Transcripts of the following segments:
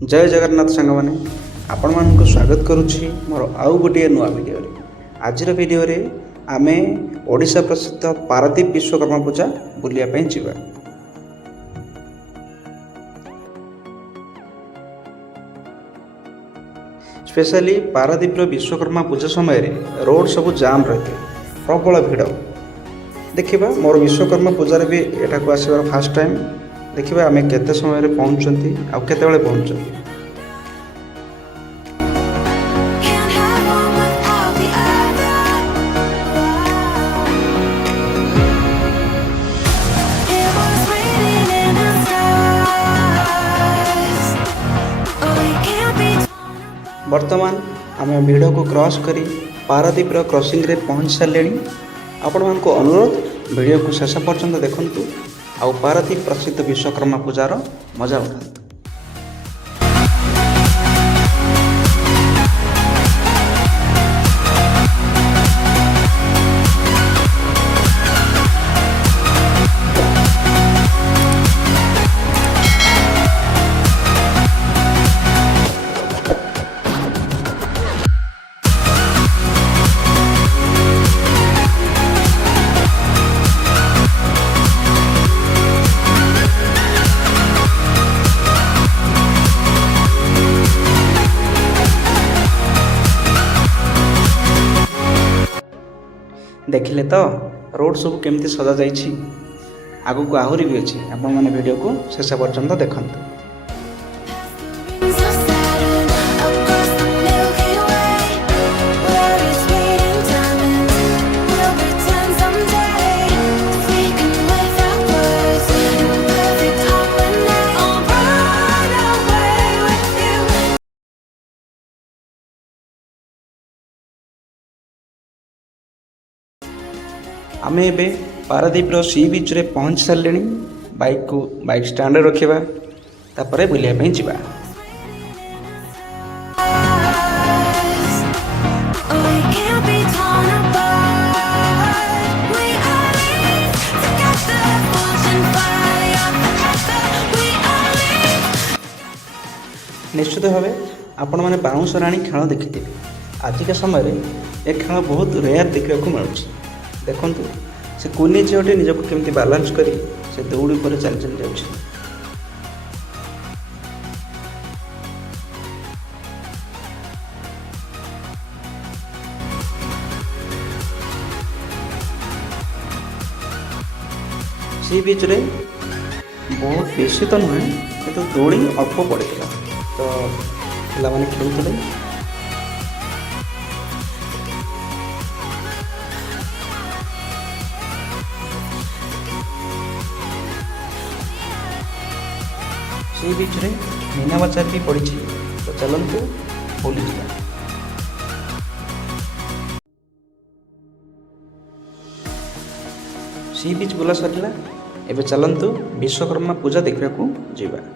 जय जगन्नाथ सांग मैंने आपण मानक स्वागत करुच्ची मोर आउ गोटे नुआ वीडियो आज वीडियो आम ओडिशा प्रसिद्ध पारादीप विश्वकर्मा पूजा बुलिया जीवा। स्पेशली पारादीप विश्वकर्मा पूजा समय रोड सब जाम रही प्रबल भिड़ देखा मोर विश्वकर्मा पूजार भी यहाँ को आसबार फास्ट टाइम देखा आम केते समय पहुँचती आउ केते पहुँचती। वर्तमान आम भिड़ को क्रॉस करी पारादीप क्रॉसिंग रे पहुँच सारे आपण मान को अनुरोध वीडियो को शेष पर्यंत देखु आउ पारादीप प्रसिद्ध विश्वकर्मा पूजार मजा उठातु। देखिले तो रोड सब केमती सजा जाइछि आगु को आहुरी भी अच्छी आपण माने वीडियो को शेष पर्यंत देखंतु। आम ए पारादीप सी बीच रे पहुँच सारे बाइक स्टैंड रखा तापर बुलिया जीवा। निश्चित भाव आपण मैंने बाउंस राणी खेल देखी आजिका समय ए खेल बहुत रेयर देखा मिलूँ। देखु से कुनी झीटे निजक केमती बालांस करी से दौड़ी पर चल चल जाऊँ। सी बीच रे बहुत बेसी तो नुहे कि दौड़ी अल्प पड़ता तो पे खेलुले। सी बीच रे मीना बजार भी पड़ी तो चलतु बुली जा। सी बीच बुला सरला एबे चलतु विश्वकर्मा पूजा देखा जीवा।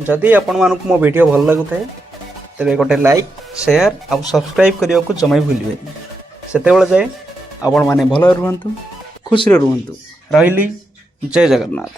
जदि आपण मानक मो वीडियो भल लगुए तेरे गोटे लाइक शेयर और सब्सक्राइब करने को जमा भूलिए से जाए आपण मैंने भल रुहतु खुशी रुहतु रही जय जगन्नाथ।